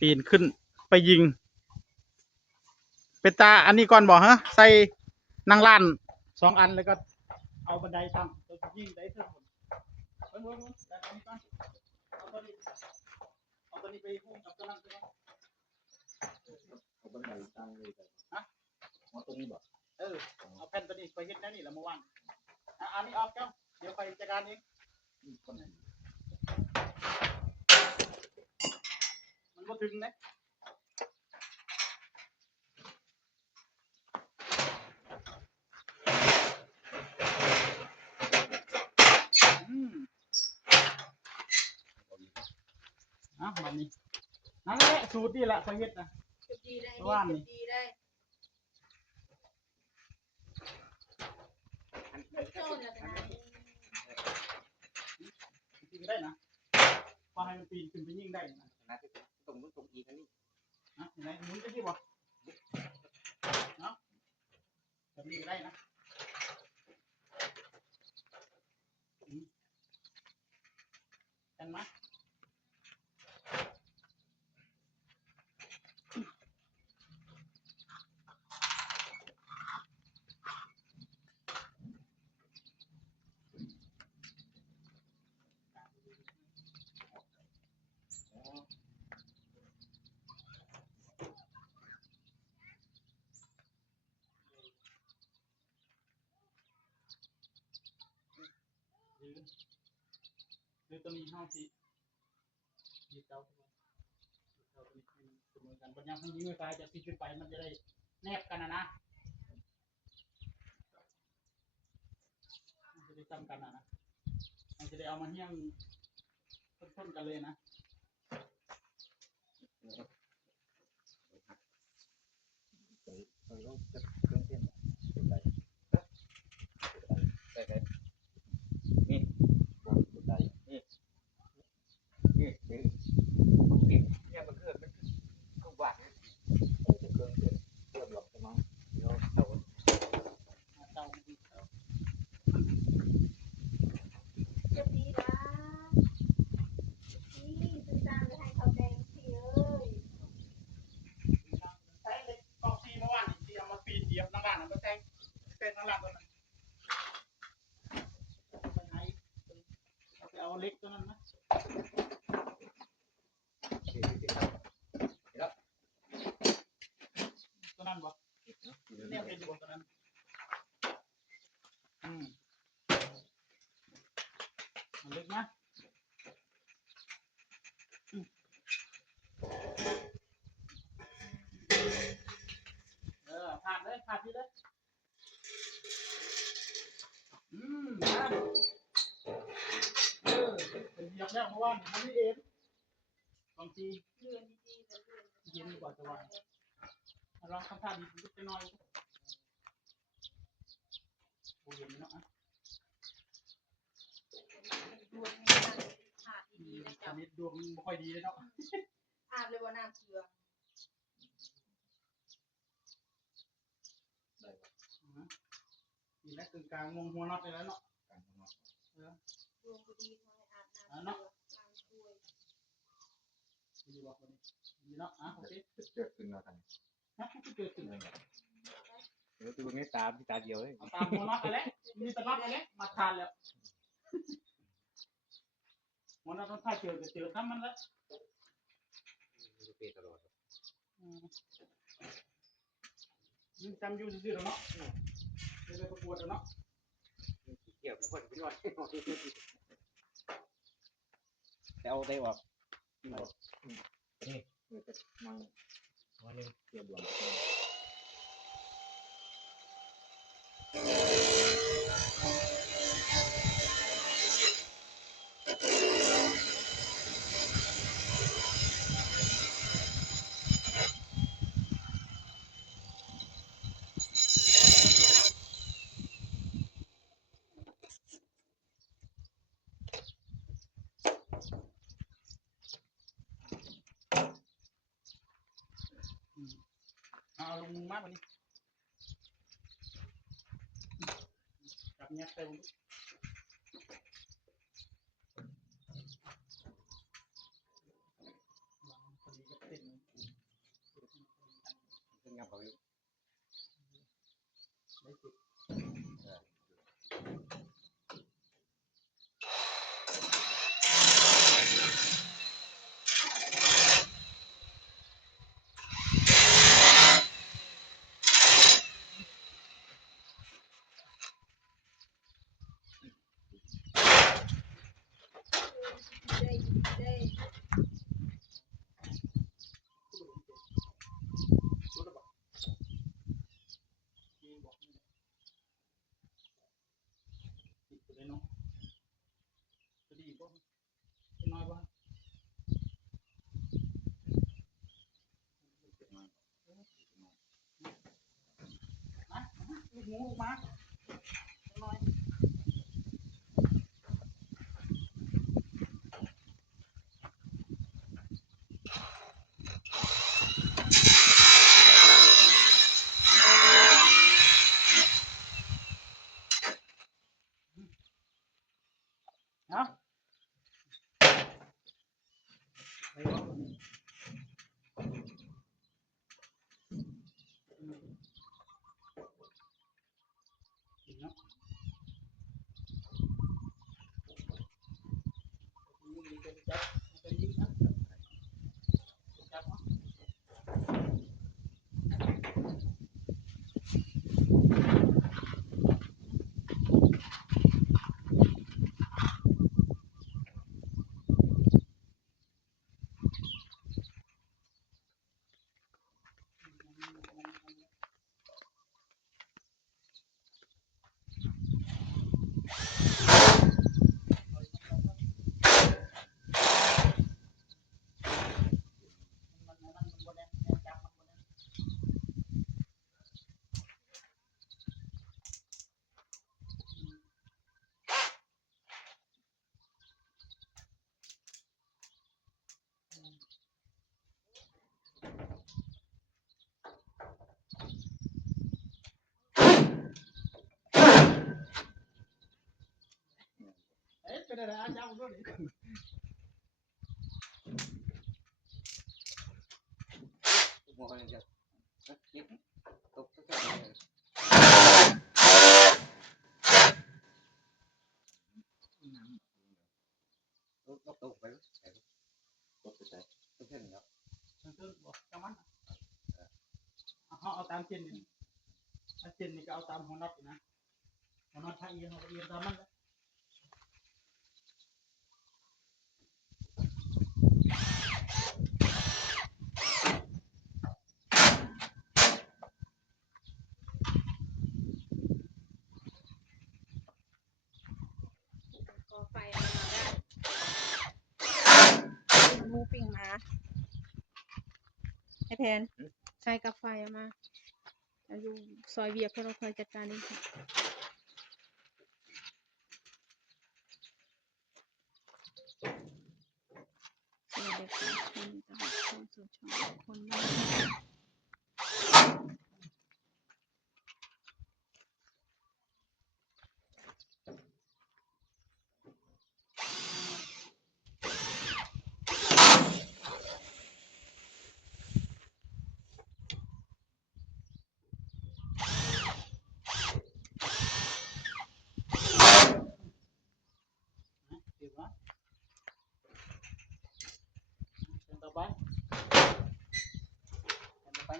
ปีนขึ้นไปยิงเป็นตาอันนี้ก่อนบอกฮะใส่นั่งล้าน2 อันแล้วก็เอาบันไดตั้งยิงได้เท่าไหร่เอาตัวนี้ก่อนเอาตัวนี้ไปหุ้มกับตัวนั้นเอาบันไดตั้งเลยฮะเอาตัวนี้บอกเอาแผ่นตัวนี้ไปเฮ็ดได้นี่ละเมื่อวานอันนี้ออกเจ้าเดี๋ยวไปจัดการเองมันก็ถึงนะแบบนี้นั่นแหละสูตรนี่แหละไปเฮ็ดนะว่านี่ยิงได้นะพอให้มันปีนขึ้นไปยิงได้นะตรงอีกอันนี้ไหนหมุนไปที่บ่เนาะแบบนี้ได้นะเห็นไหมหรือตัวนี้ห้าสิยีเจ้าตัวนี้เสมอกันบางอย่างให้ยืดไปจะตีขึ้นไปมันจะได้แนบกันนะมันจะได้จำกันนะมันจะได้เอามาเฮี้ยงต้นกันเลยนะเอาเล็กตัวนั้นนะตัวนั้นบอกเนี่ยเป็นตัวนั้นเล็กนะผ่านเลยผ่านที่เลยเป็นเหยียบแล้วเพราะว่ามันไม่เอ็นบางทีเย็นกว่าจะวางลองทำท่าดีนิดหน่อยโอ้ยเนาะดวงไม่ค่อยดีเลยเนาะอาบเลยว่าน้ำเกลือนี่แหละคือกลางวงหัวน็อตเลยแล้วเนาะดวงดีเขาให้อาบน้ำเกลือดีบอกวันนี้ดีเนาะโอเคเกิดขึ้นแล้วกันเกิดขึ้นเลยเดี๋ยวตัวนี้ตาเดียวเลยตามหัวน็อตไปแล้วมีตน็อตไปแล้วมาทานแล้วหัวน็อตต้องถ้าเจอทำมันแล้วเปตลอดยังจำอยู่ซื่อๆเนาะเลยประกวดเนาะเกี่ยวกับคนเป็นวันแต่เอาได้ออกนี่มันจะมาวันนึงเกี่ยวกับเอาลงมือมาวันนี้จับเนี้ยเต็ม เขาได้จุดเลยเนาะจะดีป่ะน้อยป่ะนะลูกหมูลูกม้าน้อยเนาะไปวะกินเนาะมีเป็นจับเป็นยิงนะจับเนาะมันบนแดงจับมันบนแดงเอ๊ะเป็นอะไรจับมันด้วยมองกันจะคิดตกสักอย่างเลยตกไปแล้วตกไปใส่ตกเส้นแล้วเส้นบอกจังมันเอาตามเส้นนี่เส้นนี่ก็เอาตามหัวน็อตนะหัวน็อตถ้าเอียงเราก็เอียงตามมันเลยก่อไฟมาได้หมูปิ้งมาให้แพนใส่กับไฟมาแล้วอยู่ซอยเวียกเพื่อเราคอยจัดการเองค่ะสวัสดีค่ะคุณตลอดคนสู่ช่องคนมากเดี๋ยวนะเป็นต่อไป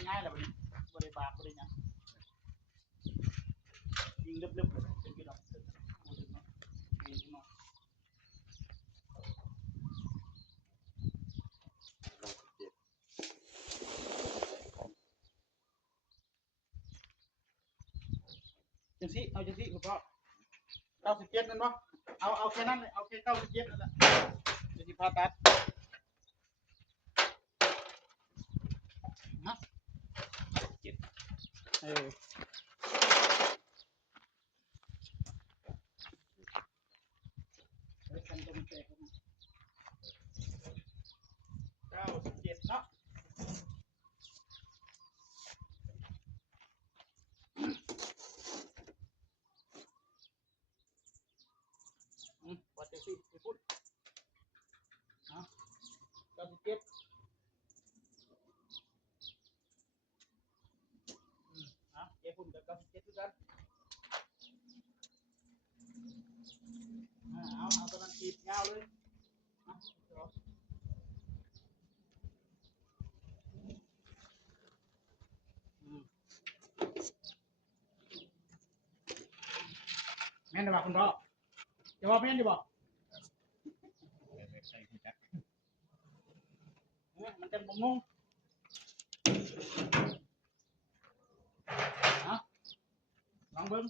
ง่ายเลยบริบาลบริยังยิงลึบๆเลยเป็นกี่ดอกพูดถึงเนาะมีเนาะจังสิเอาจังสิคุณพ่อ97นั่นเนาะเอาแค่นั้นเลยเอาแค่97นั่นแหละจะสิผ่าตัดนะเออคันจะมันแตกนะ97เนาะวัดจังสิไปพูดเอา97 ม่นหรือเปล่าคุณพ่อจะว่าแม่นดีบอกมันจะงงลองเบิ้ง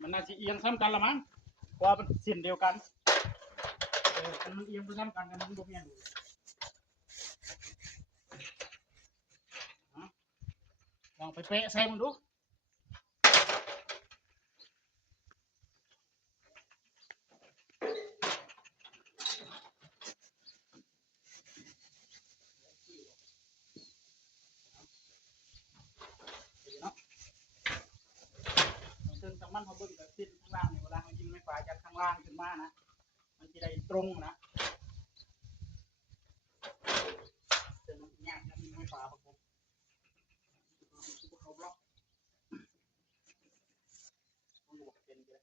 มันน่าจะเอียงซ้ำกันละมั้งเพราะว่ามันเส้นเดียวกันมันเอียงไปซ้ำกันกันมันบ่แม่นลองไปเปะใส่มันดูซึ่งตรงมันเขาเบิ่งกับสิ้นข้างล่างเนี่ยเวลาเขายิงไม่ฝ่ายจากข้างล่างขึ้นมานะมันจะได้ตรงนะแต่มันยากนะยิงไม่ฝ่าประกบเขาบล็อกต้องบวกเป็นเลย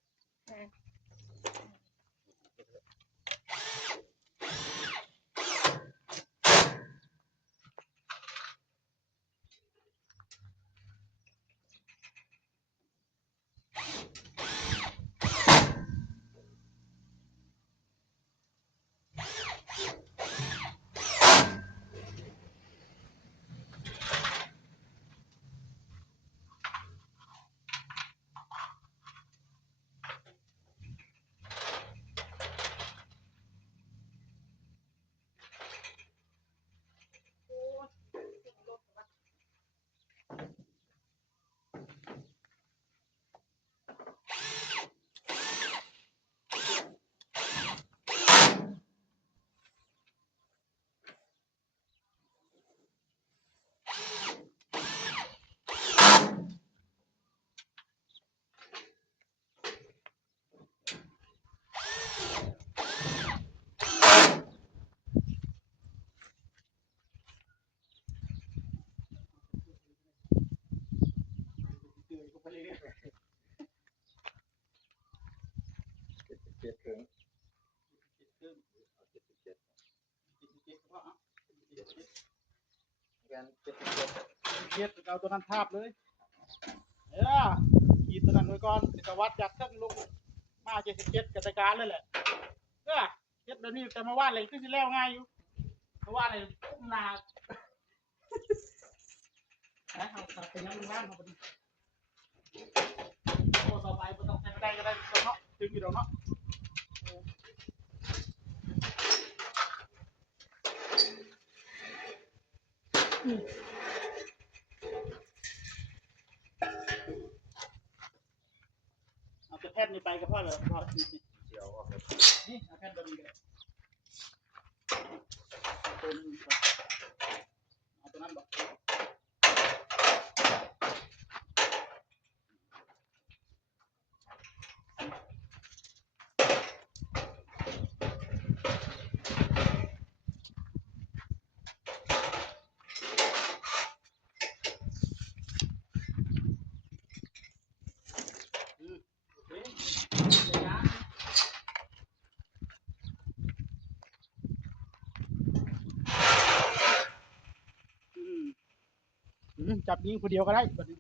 77 เอาตัวนั้นทาบเลยขีดตัวนั้นไว้ก่อนจะวัดจากตั้งลงมา77กติกาเลยแหละเฮ็ดแบบนี้แต่มาว่าอะไรก็สิแล้วง่ายอยู่มาว่าอะไรพุ่มนาเอาไปยังล่างมาพอดีต่อไปบ่ต้องใช้ก็ได้เนาะถึงอยู่ดอกเนาะเอาแต่แพทย์นี่ไปกับพ่อเลยพ่อนี่เอาแพทย์บดีเลยเอาตัวนั้นบอกจับยิงคนเดียวก็ได้แบบนี้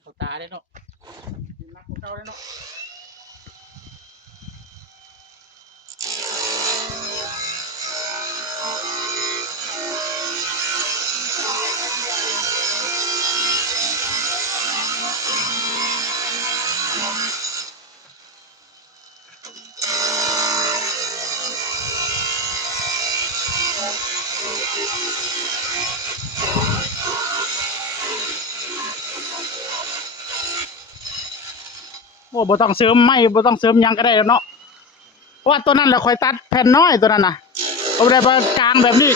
เขาตาได้เนาะนักของเจ้าได้เนาะ โอ้บ่ต้องเสริมไม้บ่ต้องเสริมหยังก็ได้แล้วเนาะเพราะว่าตัวนั้นแหละค่อยตัดแผ่นน้อยตัวนั้นน่ะเอาได้มากลางแบบนี้